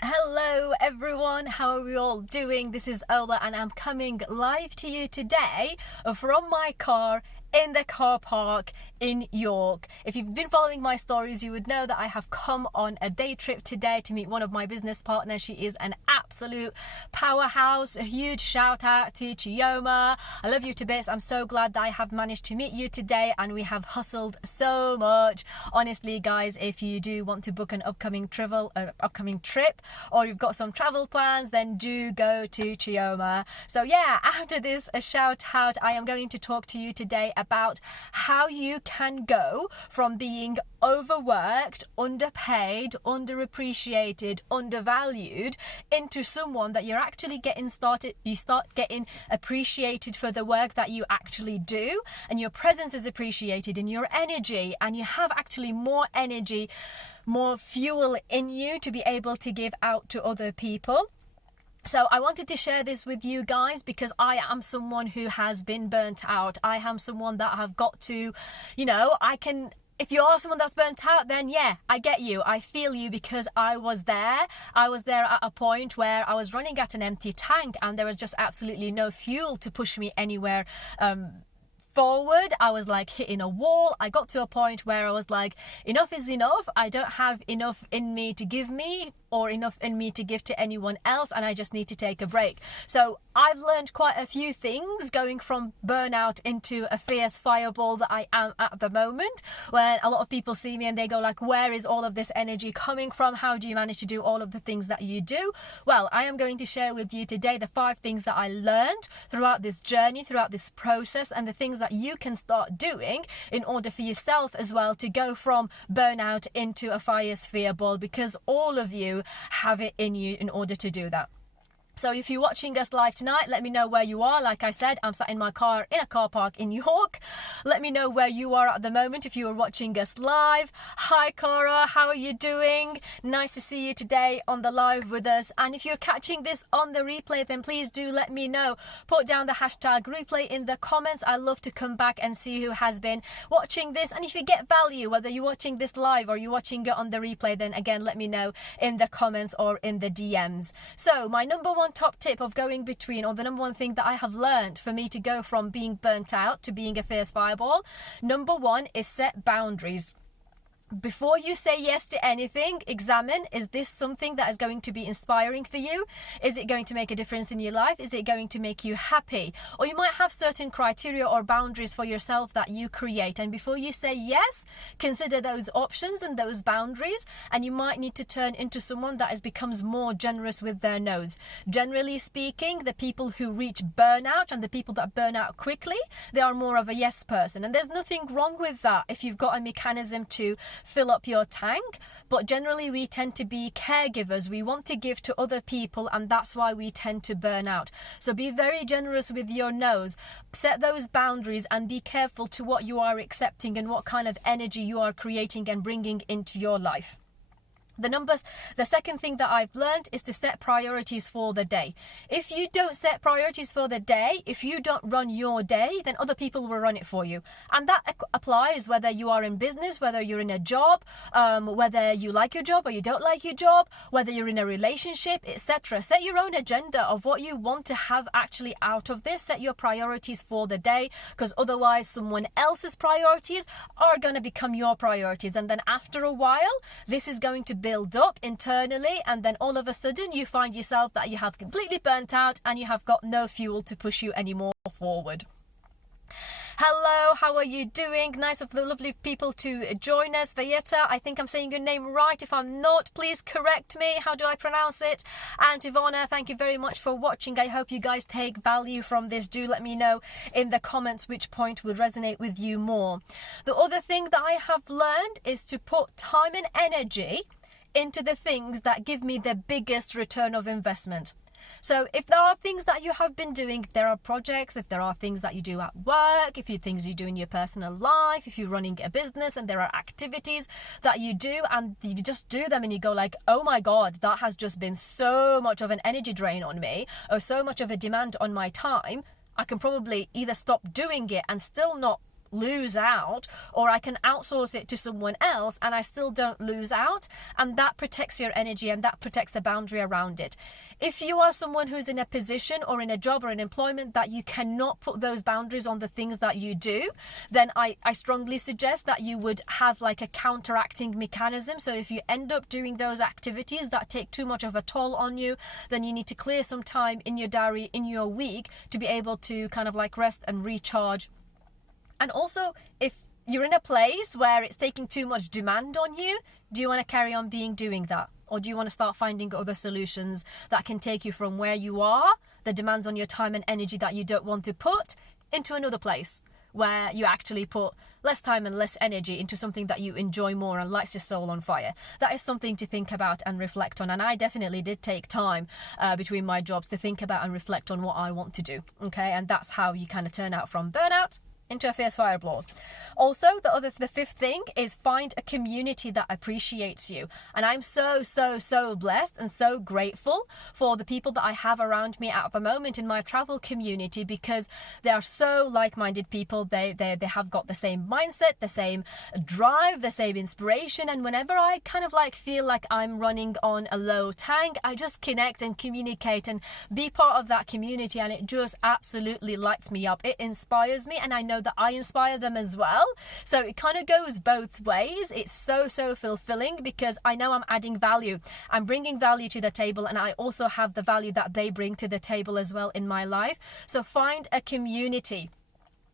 Hello everyone, how are we all doing? This is Ola and I'm coming live to you today from my car in the car park in York. If you've been following my stories, you would know that I have come on a day trip today to meet one of my business partners. She is an absolute powerhouse. A huge shout out to Chioma. I love you to bits. I'm so glad that I have managed to meet you today and we have hustled so much. Honestly guys, if you do want to book an upcoming trip or you've got some travel plans, then do go to Chioma. So yeah, after this a shout out, I am going to talk to you today about how you can go from being overworked, underpaid, underappreciated, undervalued into someone that you're actually you start getting appreciated for the work that you actually do, and your presence is appreciated in your energy, and you have actually more energy, more fuel in you to be able to give out to other people. So I wanted to share this with you guys because I am someone who has been burnt out. I am someone that have got to, if you are someone that's burnt out, then yeah, I get you. I feel you because I was there. I was there at a point where I was running at an empty tank and there was just absolutely no fuel to push me anywhere forward. I was like hitting a wall. I got to a point where I was like, enough is enough. I don't have enough in me to give me or enough in me to give to anyone else, and I just need to take a break. So I've learned quite a few things going from burnout into a fierce fireball that I am at the moment, when a lot of people see me and they go like, where is all of this energy coming from? How do you manage to do all of the things that you do? Well, I am going to share with you today the 5 things that I learned throughout this journey, throughout this process, and the things that you can start doing in order for yourself as well to go from burnout into a fierce fireball, because all of you have it in you in order to do that. So if you're watching us live tonight, let me know where you are. Like I said, I'm sat in my car in a car park in York. Let me know where you are at the moment if you are watching us live. Hi Cara, how are you doing? Nice to see you today on the live with us. And if you're catching this on the replay, then please do let me know. Put down the hashtag replay in the comments. I love to come back and see who has been watching this. And if you get value, whether you're watching this live or you're watching it on the replay, then again, let me know in the comments or in the DMs. So my number one top tip of going between, or the number one thing that I have learned for me to go from being burnt out to being a fierce fireball, number one is set boundaries. Before you say yes to anything, examine, is this something that is going to be inspiring for you? Is it going to make a difference in your life? Is it going to make you happy? Or you might have certain criteria or boundaries for yourself that you create. And before you say yes, consider those options and those boundaries. And you might need to turn into someone that becomes more generous with their no's. Generally speaking, the people who reach burnout and the people that burn out quickly, they are more of a yes person. And there's nothing wrong with that if you've got a mechanism to fill up your tank, but generally we tend to be caregivers. We want to give to other people, and that's why we tend to burn out. So be very generous with your no's, set those boundaries, and be careful to what you are accepting and what kind of energy you are creating and bringing into your life. The second thing that I've learned is to set priorities for the day. If you don't set priorities for the day, if you don't run your day, then other people will run it for you. And that applies whether you are in business, whether you're in a job, whether you like your job or you don't like your job, whether you're in a relationship, etc. Set your own agenda of what you want to have actually out of this. Set your priorities for the day, because otherwise someone else's priorities are going to become your priorities. And then after a while, this is going to build up internally, and then all of a sudden you find yourself that you have completely burnt out and you have got no fuel to push you anymore forward. Hello, how are you doing? Nice of the lovely people to join us. Vayeta, I think I'm saying your name right. If I'm not, please correct me. How do I pronounce it? And Ivana, thank you very much for watching. I hope you guys take value from this. Do let me know in the comments which point would resonate with you more. The other thing that I have learned is to put time and energy into the things that give me the biggest return of investment. So if there are things that you have been doing, if there are projects, if there are things that you do at work, if you things you do in your personal life, if you're running a business and there are activities that you do and you just do them and you go like, oh my God, that has just been so much of an energy drain on me, or so much of a demand on my time, I can probably either stop doing it and still not lose out, or I can outsource it to someone else and I still don't lose out, and that protects your energy and that protects a boundary around it. If you are someone who's in a position or in a job or in employment that you cannot put those boundaries on the things that you do, then I strongly suggest that you would have like a counteracting mechanism. So if you end up doing those activities that take too much of a toll on you, then you need to clear some time in your diary, in your week, to be able to kind of like rest and recharge. And also, if you're in a place where it's taking too much demand on you, do you want to carry on doing that? Or do you want to start finding other solutions that can take you from where you are, the demands on your time and energy that you don't want to put, into another place where you actually put less time and less energy into something that you enjoy more and lights your soul on fire? That is something to think about and reflect on. And I definitely did take time between my jobs to think about and reflect on what I want to do. Okay, and that's how you kind of turn out from burnout into a fierce fireball. Also, the fifth thing is find a community that appreciates you. And I'm so blessed and so grateful for the people that I have around me at the moment in my travel community, because they are so like-minded people. They have got the same mindset, the same drive, the same inspiration. And whenever I kind of like feel like I'm running on a low tank, I just connect and communicate and be part of that community, and it just absolutely lights me up. It inspires me, and I know that I inspire them as well. So it kind of goes both ways. It's so fulfilling because I know I'm adding value. I'm bringing value to the table, and I also have the value that they bring to the table as well in my life. So find a community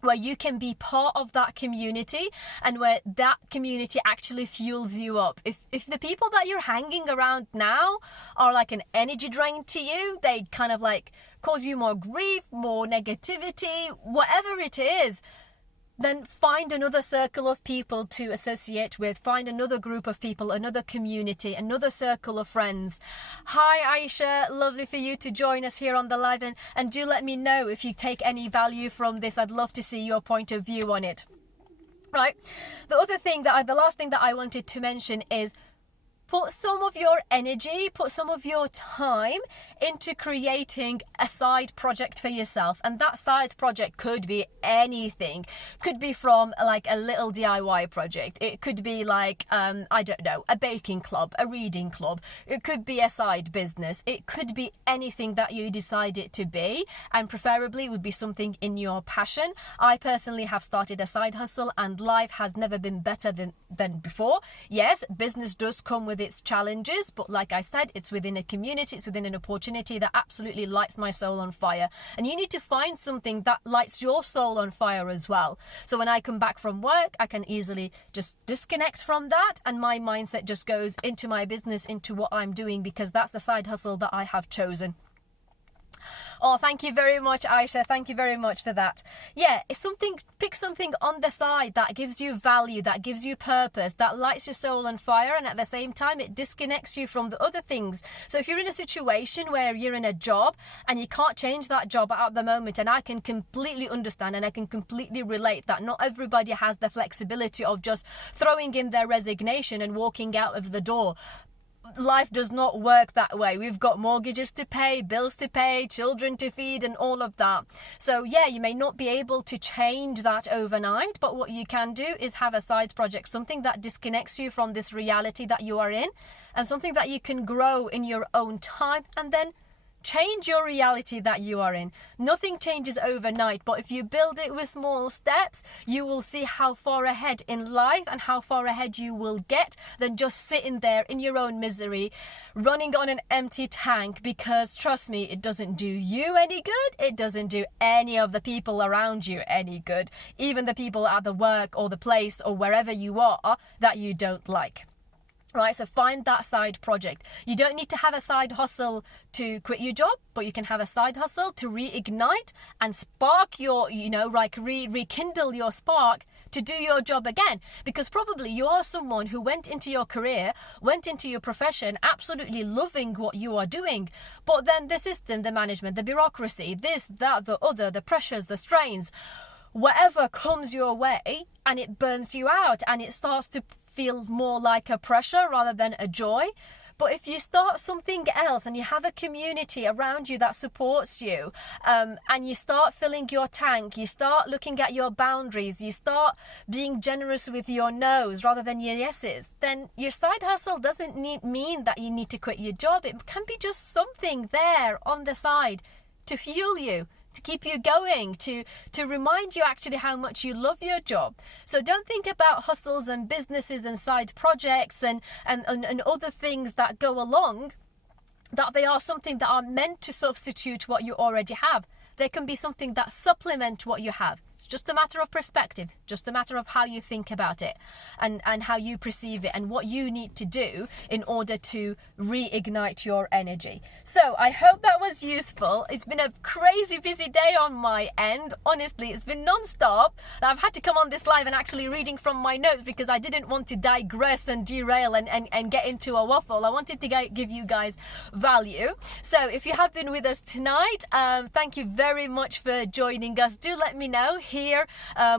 where you can be part of that community and where that community actually fuels you up. If the people that you're hanging around now are like an energy drain to you, they kind of like cause you more grief, more negativity, whatever it is, then find another circle of people to associate with. Find another group of people, another community, another circle of friends. Hi Aisha, lovely for you to join us here on the live, and do let me know if you take any value from this. I'd love to see your point of view on it. Right, the last thing that I wanted to mention is put some of your energy, put some of your time into creating a side project for yourself. And that side project could be anything. Could be from like a little DIY project. It could be like, I don't know, a baking club, a reading club. It could be a side business. It could be anything that you decide it to be. And preferably it would be something in your passion. I personally have started a side hustle, and life has never been better than before. Yes, business does come with its challenges, but like I said, it's within a community, it's within an opportunity that absolutely lights my soul on fire. And you need to find something that lights your soul on fire as well. So when I come back from work, I can easily just disconnect from that, and my mindset just goes into my business, into what I'm doing, because that's the side hustle that I have chosen. Oh, thank you very much, Aisha. Thank you very much for that. Yeah, pick something on the side that gives you value, that gives you purpose, that lights your soul on fire, and at the same time, it disconnects you from the other things. So if you're in a situation where you're in a job and you can't change that job at the moment, and I can completely understand and I can completely relate that not everybody has the flexibility of just throwing in their resignation and walking out of the door. Life does not work that way. We've got mortgages to pay, bills to pay, children to feed, and all of that. So yeah, you may not be able to change that overnight, but what you can do is have a side project, something that disconnects you from this reality that you are in, and something that you can grow in your own time, and then change your reality that you are in. Nothing changes overnight, but if you build it with small steps, you will see how far ahead in life and how far ahead you will get than just sitting there in your own misery, running on an empty tank, because trust me, it doesn't do you any good. It doesn't do any of the people around you any good, even the people at the work or the place or wherever you are that you don't like. Right, so find that side project. You don't need to have a side hustle to quit your job, but you can have a side hustle to reignite and spark your, rekindle your spark to do your job again. Because probably you are someone who went into your career, went into your profession, absolutely loving what you are doing. But then the system, the management, the bureaucracy, this, that, the other, the pressures, the strains, whatever comes your way, and it burns you out, and it starts to feel more like a pressure rather than a joy. But if you start something else and you have a community around you that supports you, and you start filling your tank, you start looking at your boundaries, you start being generous with your no's rather than your yeses, then your side hustle doesn't mean that you need to quit your job. It can be just something there on the side to fuel you, to keep you going, to remind you actually how much you love your job. So don't think about hustles and businesses and side projects and other things that go along, that they are something that are meant to substitute what you already have. They can be something that supplement what you have. It's just a matter of perspective, just a matter of how you think about it and how you perceive it and what you need to do in order to reignite your energy. So I hope that was useful. It's been a crazy busy day on my end. Honestly, it's been non-stop. I've had to come on this live and actually reading from my notes because I didn't want to digress and derail and get into a waffle. I wanted to give you guys value. So if you have been with us tonight, thank you very much for joining us. Do let me know here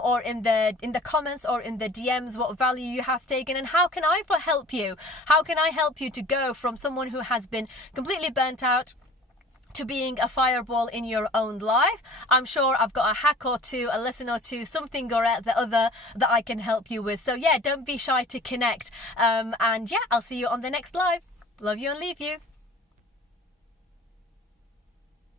or in the comments or in the DMs what value you have taken, and how can I help you? How can I help you to go from someone who has been completely burnt out to being a fireball in your own life? I'm sure I've got a hack or two, a lesson or two, something or the other that I can help you with. So yeah, don't be shy to connect. And yeah, I'll see you on the next live. Love you and leave you.